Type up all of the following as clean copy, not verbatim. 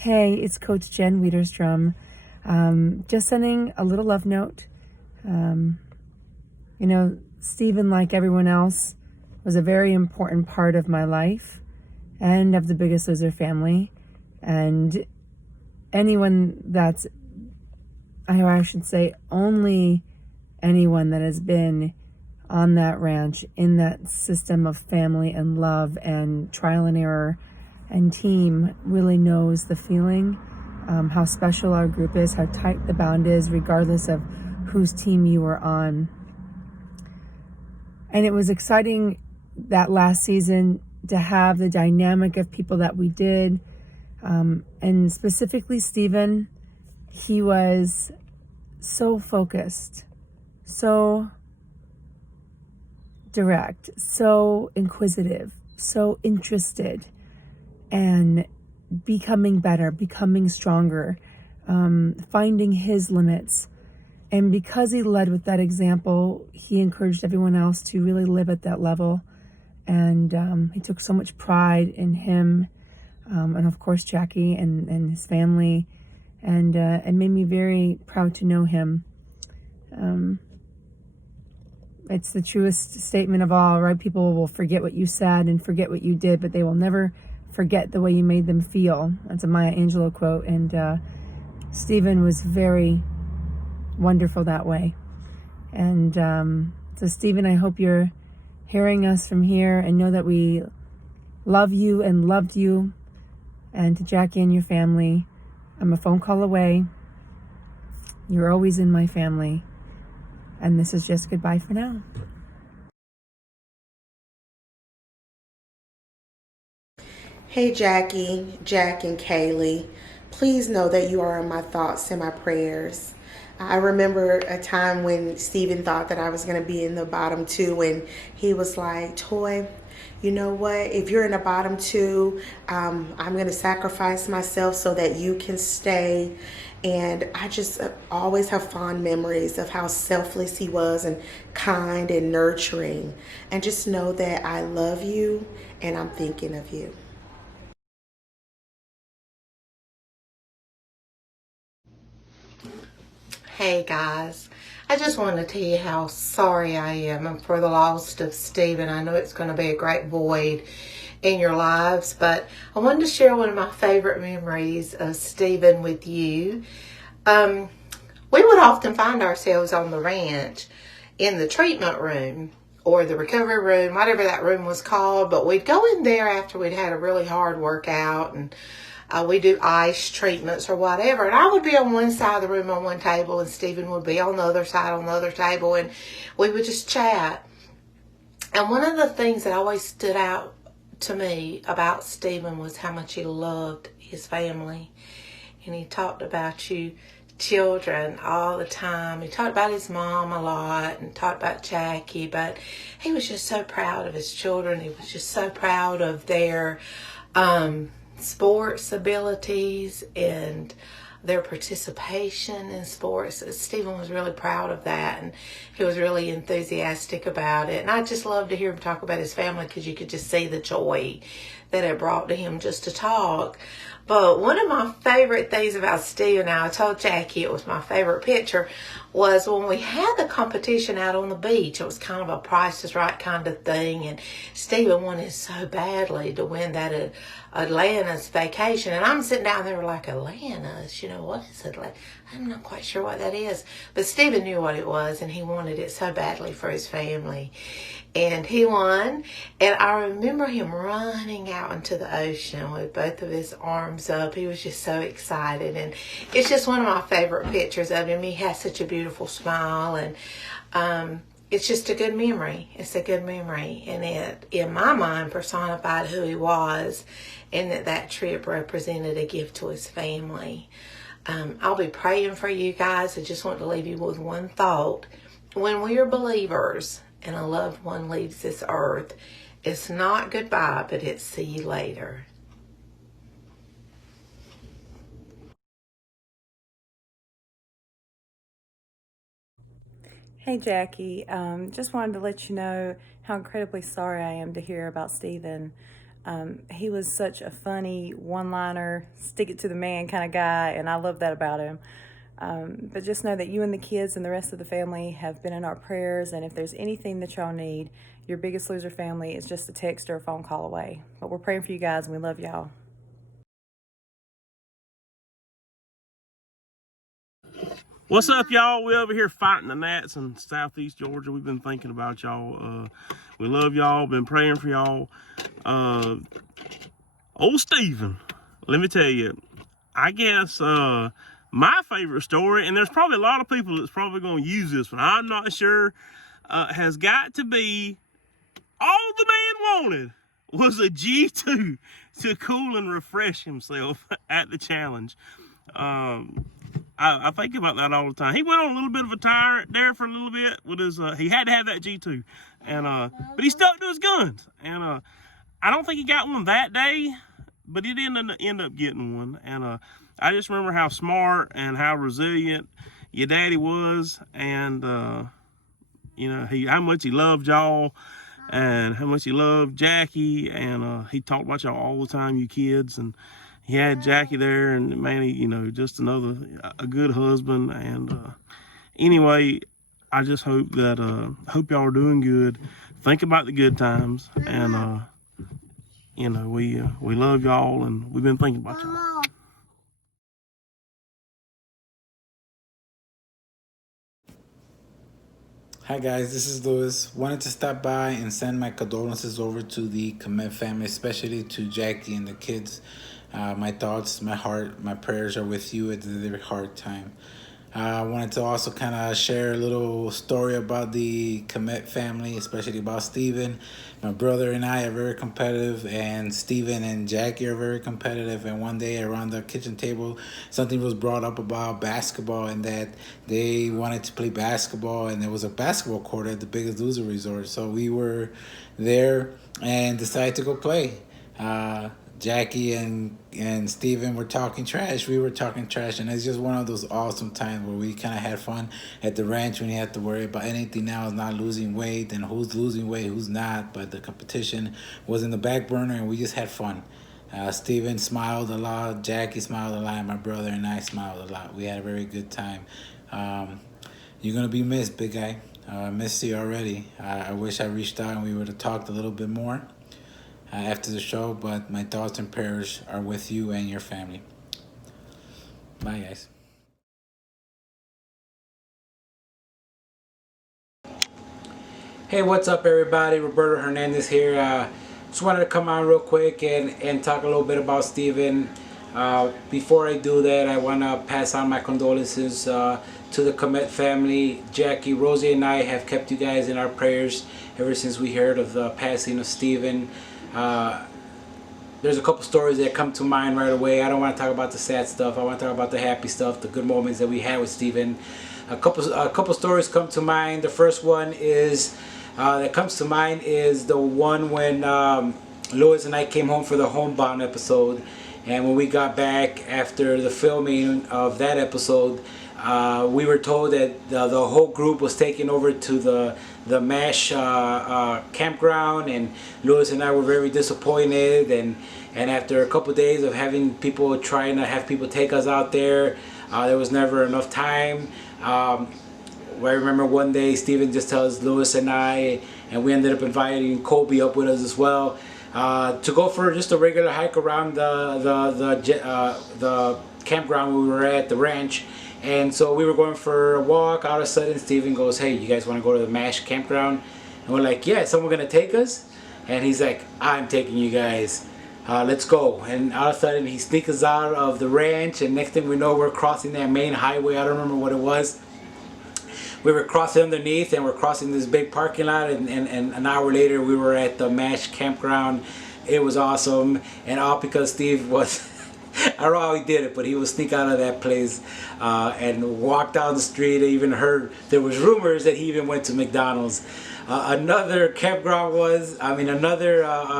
Hey, it's Coach Jen Wiederstrom. Just sending a little love note. Stephen, like everyone else, was a very important part of my life and of the Biggest Loser family. And anyone that's, I should say, only anyone that has been on that ranch, in that system of family and love and trial and error and team, really knows the feeling, how special our group is, how tight the bond is, regardless of whose team you were on. And it was exciting that last season to have the dynamic of people that we did. And specifically Stephen, he was so focused, so direct, so inquisitive, so interested, and becoming better, becoming stronger, finding his limits. And because he led with that example, he encouraged everyone else to really live at that level. And he took so much pride in him, and of course Jackie and his family, and it made me very proud to know him. It's the truest statement of all, right? People will forget what you said and forget what you did, but they will never forget the way you made them feel. That's a Maya Angelou quote. And Stephen was very wonderful that way. And so Stephen, I hope you're hearing us from here and know that we love you and loved you. And to Jackie and your family, I'm a phone call away. You're always in my family. And this is just goodbye for now. Hey Jackie, Jack and Kaylee, please know that you are in my thoughts and my prayers. I remember a time when Steven thought that I was going to be in the bottom two, and he was like, Toy, you know what? If you're in the bottom two, I'm going to sacrifice myself so that you can stay. And I just always have fond memories of how selfless he was and kind and nurturing. And just know that I love you and I'm thinking of you. Hey guys, I just wanted to tell you how sorry I am for the loss of Stephen. I know it's going to be a great void in your lives, but I wanted to share one of my favorite memories of Stephen with you. We would often find ourselves on the ranch in the treatment room or the recovery room, whatever that room was called, but we'd go in there after we'd had a really hard workout, and we do ice treatments or whatever. And I would be on one side of the room on one table, and Stephen would be on the other side on the other table, and we would just chat. And one of the things that always stood out to me about Stephen was how much he loved his family. And he talked about you children all the time. He talked about his mom a lot and talked about Jackie, but he was just so proud of his children. He was just so proud of their sports abilities and their participation in sports. Stephen was really proud of that, and he was really enthusiastic about it. And I just love to hear him talk about his family, because you could just see the joy that it brought to him just to talk. But one of my favorite things about Stephen, now I told Jackie it was my favorite picture, was when we had the competition out on the beach. It was kind of a Price is Right kind of thing, and Stephen wanted so badly to win that Atlanta's vacation. And I'm sitting down there like, Atlanta's? What is it? I'm not quite sure what that is. But Stephen knew what it was, and he wanted it so badly for his family. And he won, and I remember him running out into the ocean with both of his arms up. He was just so excited, and it's just one of my favorite pictures of him. He has such a beautiful smile, and it's just a good memory. It's a good memory, and it, in my mind, personified who he was, and that trip represented a gift to his family. I'll be praying for you guys. I just want to leave you with one thought. When we are believers and a loved one leaves this earth, it's not goodbye, but it's see you later. Hey Jackie, just wanted to let you know how incredibly sorry I am to hear about Stephen. He was such a funny one-liner, stick it to the man kind of guy, and I love that about him. But just know that you and the kids and the rest of the family have been in our prayers, and if there's anything that y'all need, your Biggest Loser family is just a text or a phone call away. But we're praying for you guys, and we love y'all. What's up, y'all? We over here fighting the gnats in southeast Georgia. We've been thinking about y'all. We love y'all. Been praying for y'all. Old Steven, let me tell you, I guess my favorite story, and there's probably a lot of people that's probably going to use this one, I'm not sure, has got to be all the man wanted was a G2 to cool and refresh himself at the challenge. I think about that all the time. He went on a little bit of a tire there for a little bit with his. He had to have that G2, and but he stuck to his guns. And I don't think he got one that day, but he didn't end up getting one. And I just remember how smart and how resilient your daddy was, and how much he loved y'all, and how much he loved Jackie, and he talked about y'all all the time, you kids, and he had Jackie there, and man, he, just a good husband. And anyway, I just hope that hope y'all are doing good. Think about the good times, and we love y'all, and we've been thinking about y'all. Hi guys, this is Louis. Wanted to stop by and send my condolences over to the Kmet family, especially to Jackie and the kids. My thoughts, my heart, my prayers are with you at the very hard time. I wanted to also kind of share a little story about the Kmet family, especially about Steven. My brother and I are very competitive, and Steven and Jackie are very competitive. And one day around the kitchen table, something was brought up about basketball, and that they wanted to play basketball, and there was a basketball court at the Biggest Loser Resort. So we were there and decided to go play. Jackie and Steven were talking trash. We were talking trash, and it's just one of those awesome times where we kind of had fun at the ranch when you had to worry about anything else, not losing weight, and who's losing weight, who's not. But the competition was in the back burner, and we just had fun. Steven smiled a lot. Jackie smiled a lot. My brother and I smiled a lot. We had a very good time. You're going to be missed, big guy. I missed you already. I wish I reached out and we would have talked a little bit more after the show, but my thoughts and prayers are with you and your family. Bye, guys. Hey, what's up, everybody? Roberto Hernandez here. Just wanted to come on real quick and talk a little bit about Steven. Before I do that, I want to pass on my condolences to the Kmet family. Jackie, Rosie, and I have kept you guys in our prayers ever since we heard of the passing of Steven. There's a couple stories that come to mind right away. I don't want to talk about the sad stuff. I want to talk about the happy stuff, the good moments that we had with Steven. A couple stories come to mind. The first one is that comes to mind is the one when Lois and I came home for the Homebound episode, and when we got back after the filming of that episode, we were told that the whole group was taken over to the MASH campground, and Lewis and I were very disappointed, and after a couple days of having people trying to have people take us out there was never enough time. I remember one day Steven just tells Lewis and I, and we ended up inviting Kobe up with us as well, to go for just a regular hike around the campground where we were at, the ranch. And so we were going for a walk. All of a sudden Steven goes, "Hey, you guys want to go to the MASH campground?" And we're like, "Yeah, someone gonna take us?" And he's like, "I'm taking you guys. Let's go." And all of a sudden he sneaks us out of the ranch, and next thing we know, we're crossing that main highway. I don't remember what it was. We were crossing underneath, and we're crossing this big parking lot, and an hour later we were at the MASH campground. It was awesome, and all because Steve was I don't know how he did it, but he would sneak out of that place and walk down the street. I even heard there was rumors that he even went to McDonald's. Another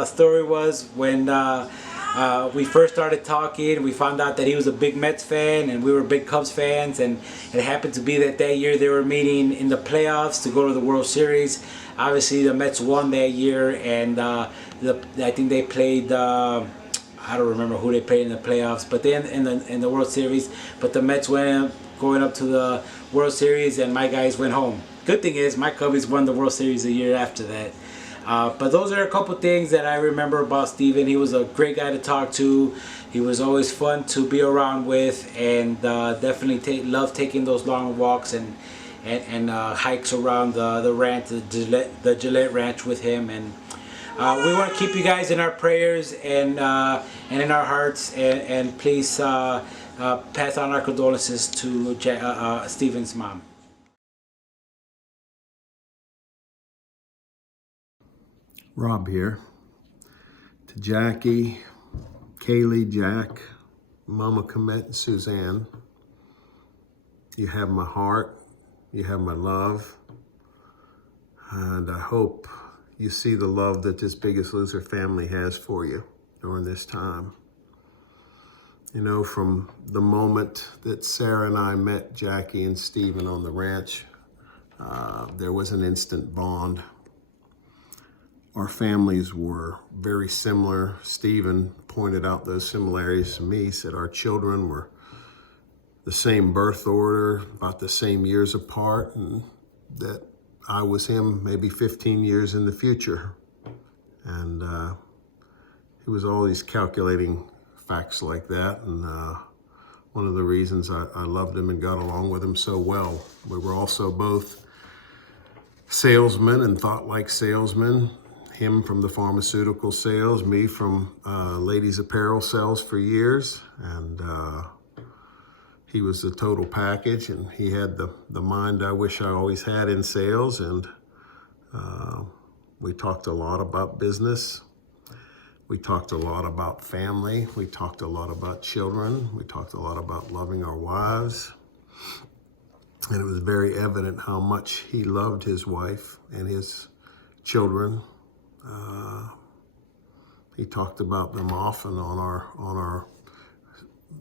story was when we first started talking. We found out that he was a big Mets fan and we were big Cubs fans, and it happened to be that year they were meeting in the playoffs to go to the World Series. Obviously the Mets won that year, and I think they played I don't remember who they played in the playoffs, but they in the World Series. But the Mets went going up to the World Series, and my guys went home. Good thing is my Cubbies won the World Series a year after that. But those are a couple things that I remember about Steven. He was a great guy to talk to. He was always fun to be around with, and definitely loved taking those long walks and hikes around the ranch, the Gillette Ranch with him. And we want to keep you guys in our prayers and in our hearts. And please pass on our condolences to Steven's mom. Rob here. To Jackie, Kaylee, Jack, Mama Kmet, and Suzanne, you have my heart, you have my love, and I hope you see the love that this Biggest Loser family has for you during this time. You know, from the moment that Sarah and I met Jackie and Steven on the ranch, there was an instant bond. Our families were very similar. Steven pointed out those similarities to me, said our children were the same birth order, about the same years apart, and that I was him maybe 15 years in the future. And he was always calculating facts like that, and one of the reasons I loved him and got along with him so well. We were also both salesmen and thought like salesmen. Him from the pharmaceutical sales, me from ladies apparel sales for years, and he was the total package, and he had the mind I wish I always had in sales. And we talked a lot about business. We talked a lot about family. We talked a lot about children. We talked a lot about loving our wives. And it was very evident how much he loved his wife and his children. He talked about them often on our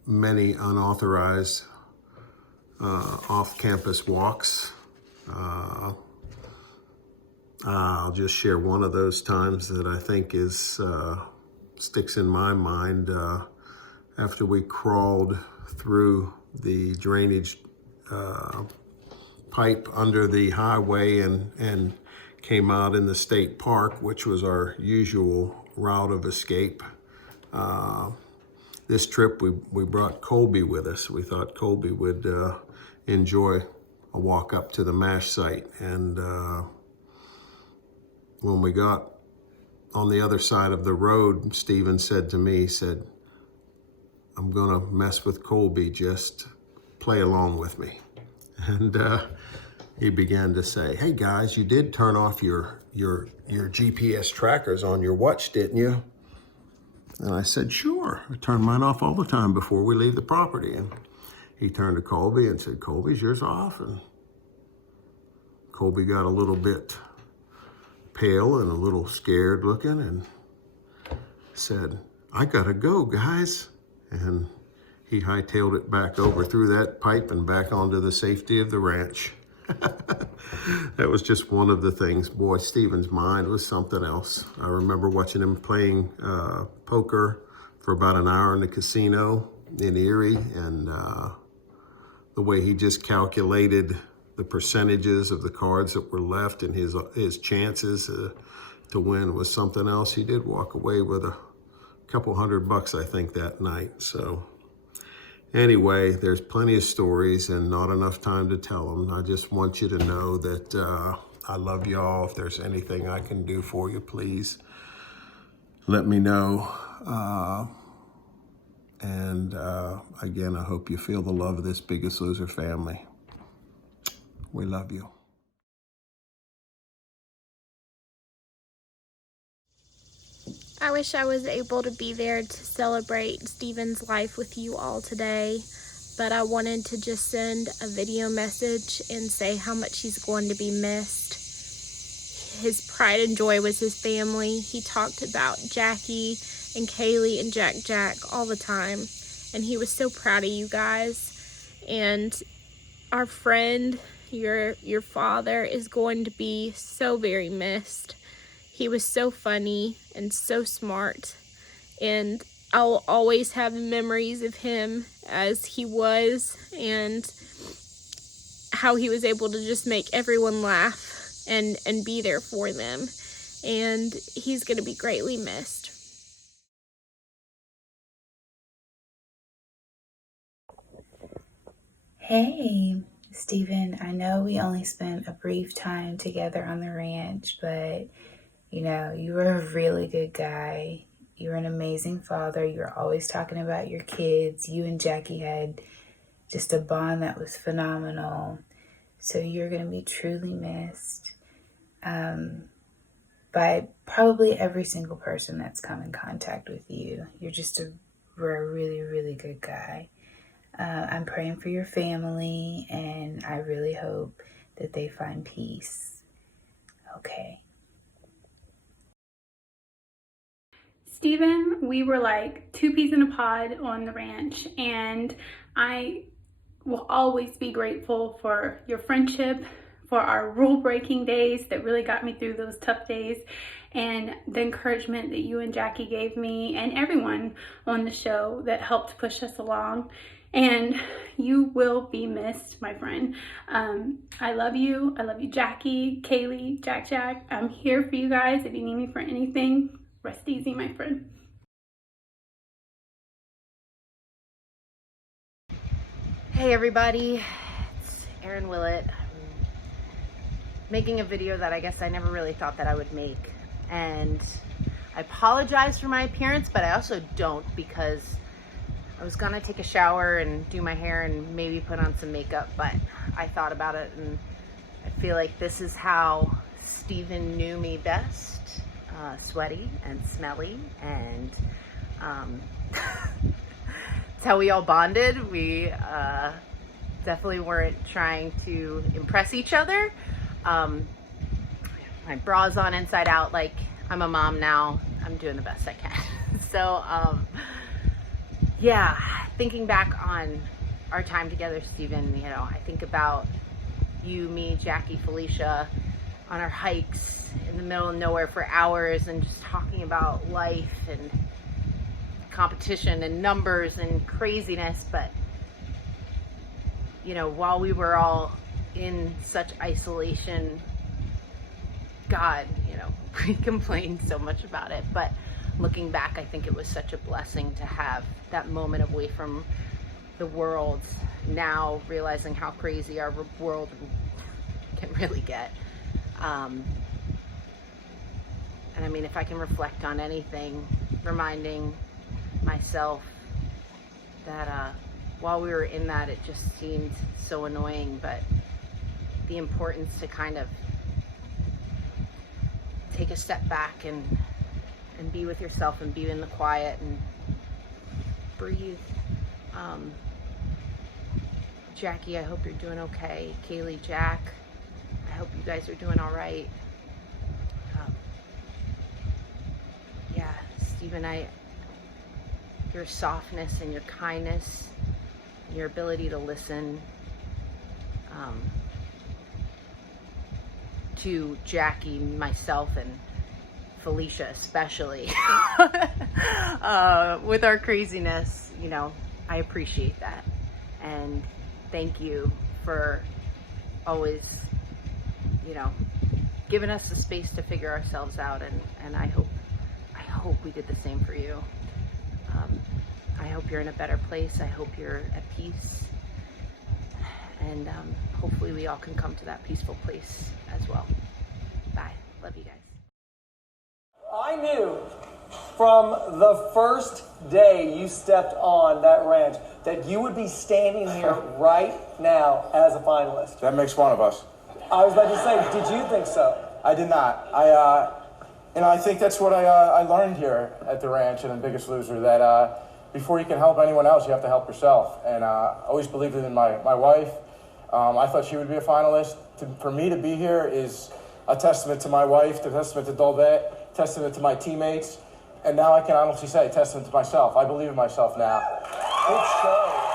many unauthorized off-campus walks. I'll just share one of those times that I think sticks in my mind. After we crawled through the drainage pipe under the highway and came out in the state park, which was our usual route of escape. This trip, we brought Colby with us. We thought Colby would enjoy a walk up to the MASH site. And when we got on the other side of the road, Steven said to me, I'm gonna mess with Colby, just play along with me. And he began to say, hey guys, you did turn off your GPS trackers on your watch, didn't you? And I said, sure, I turn mine off all the time before we leave the property. And he turned to Colby and said, Colby's yours off? And Colby got a little bit pale and a little scared looking and said, I gotta go, guys. And he hightailed it back over through that pipe and back onto the safety of the ranch. That was just one of the things. Boy, Steven's mind was something else. I remember watching him playing poker for about an hour in the casino in Erie, and the way he just calculated the percentages of the cards that were left and his chances to win was something else. He did walk away with a couple $100, I think, that night. So anyway, there's plenty of stories and not enough time to tell them. I just want you to know that I love y'all. If there's anything I can do for you, please let me know. And again, I hope you feel the love of this Biggest Loser family. We love you. I wish I was able to be there to celebrate Steven's life with you all today, but I wanted to just send a video message and say how much he's going to be missed. His pride and joy was his family. He talked about Jackie and Kaylee and Jack all the time. And he was so proud of you guys. And our friend, your father, is going to be so very missed. He was so funny and so smart, and I'll always have memories of him as he was and how he was able to just make everyone laugh and be there for them. And he's going to be greatly missed. Hey, Stephen, I know we only spent a brief time together on the ranch, but you know, you were a really good guy. You were an amazing father. You were always talking about your kids. You and Jackie had just a bond that was phenomenal. So you're going to be truly missed by probably every single person that's come in contact with you. You're a really, really good guy. I'm praying for your family, and I really hope that they find peace. Okay. Stephen, we were like two peas in a pod on the ranch, and I will always be grateful for your friendship, for our rule-breaking days that really got me through those tough days, and the encouragement that you and Jackie gave me and everyone on the show that helped push us along. And you will be missed, my friend. I love you. I love you, Jackie, Kaylee, Jack. I'm here for you guys if you need me for anything. Rest easy, my friend. Hey everybody, it's Erin Willett. I'm making a video that I guess I never really thought that I would make. And I apologize for my appearance, but I also don't, because I was gonna take a shower and do my hair and maybe put on some makeup, but I thought about it and I feel like this is how Stephen knew me best. Sweaty and smelly, and it's how we all bonded. We definitely weren't trying to impress each other. My bra's on inside out, like I'm a mom now. I'm doing the best I can. So yeah, thinking back on our time together, Stephen, you know, I think about you, me, Jackie, Felicia on our hikes in the middle of nowhere for hours and just talking about life and competition and numbers and craziness. But you know, while we were all in such isolation, God, you know, we complained so much about it, but looking back, I think it was such a blessing to have that moment away from the world, now realizing how crazy our world can really get. And I mean, if I can reflect on anything, reminding myself that while we were in that, it just seemed so annoying, but the importance to kind of take a step back and be with yourself and be in the quiet and breathe. Jackie, I hope you're doing okay. Kaylee, Jack, I hope you guys are doing all right. Yeah, Stephen, your softness and your kindness, your ability to listen to Jackie, myself, and Felicia especially, with our craziness, you know, I appreciate that. And thank you for always, you know, giving us the space to figure ourselves out. And I hope we did the same for you. I hope you're in a better place. I hope you're at peace. And hopefully we all can come to that peaceful place as well. Bye. Love you guys. I knew from the first day you stepped on that ranch that you would be standing here right now as a finalist. That makes one of us. I was about to say, did you think so? I did not. I think that's what I learned here at the ranch and in Biggest Loser, that before you can help anyone else, you have to help yourself. And I always believed in my wife. I thought she would be a finalist. For me to be here is a testament to my wife, a testament to Dolbet, testament to my teammates, And now I can honestly say, testament to myself, I believe in myself now. It shows.